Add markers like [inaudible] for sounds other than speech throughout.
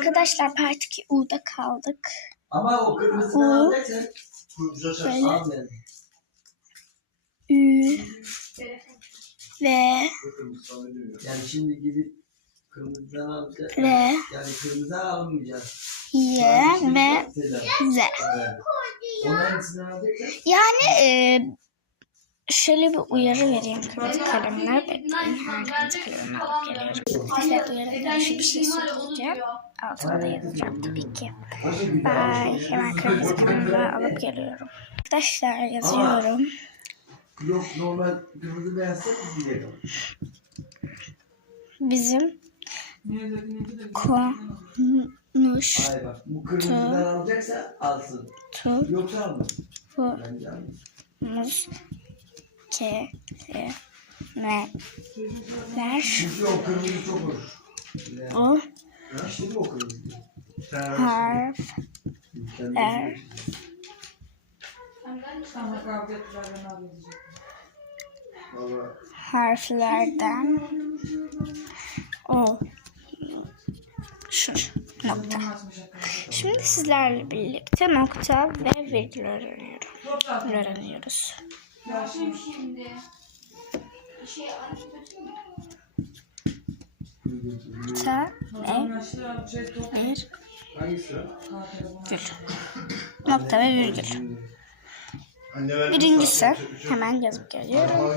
Arkadaşlar part 2 U'da kaldık. Ama o kırmızıdan U. alacaksın. Böyle. Ü ve Yani şimdi gidip kırmızıdan. R Yani kırmızıdan almayacağız. Y ve Z. Yani e, şöyle bir uyarı vereyim kırmızı kalemler. Bekleyin hemen kırmızı kalemimi alıp geliyorum. Size uyarı karşı bir şey söyleyeceğim. Altına da yazacağım tabii ki. Bye. Hemen kırmızı alıp geliyorum. Arkadaşlar yazıyorum. Yok normal kırmızı beyazsa biz gidelim. Bizim konuş Hayır bak bu kırmızıdan alacaksa alsın. Yoksa almasın. Bence almasın. tutumuz kelimeler Çünkü o kırmızı çok hoş. Yani, bu ha, şimdi o halledeceğim. Valla harflerden o şu nokta. Şimdi sizlerle birlikte nokta ve virgül öğreniyorum. Öğreniyoruz. Şimdi. Şey Hocam ve bir virgül. Nokta ve virgül. Birincisi hemen yazıp geliyorum.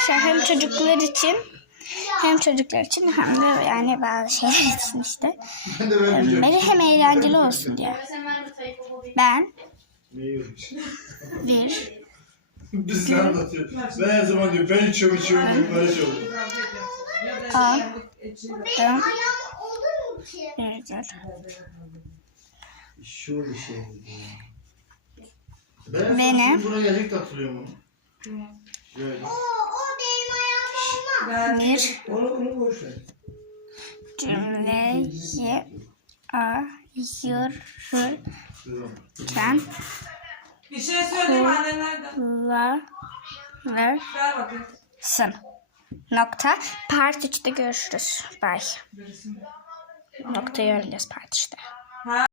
Hem çocuklar için hem çocuklar için hem de yani bazı şeyler için işte. Böyle hem eğlenceli olsun diye. Ben bir [laughs] Biz ne anlatıyor? Ben her zaman diyor ben içiyorum içiyorum böyle şey oluyor. A Geçiyor. dön Olur mu ki? virgül. Şöyle şey. Ben Benim. Benim. buna gelecek de hatırlıyor mu? Böyle. O, o benim ayağım olmaz. Bir Onu onu boş ver. cümleyi ayırırken Bir şey söyleyeyim annelerden. kullanırsın. Ver bakayım. Nokta. Part 3'te görüşürüz. Bye. Noktayı öğreneceğiz part 3'te.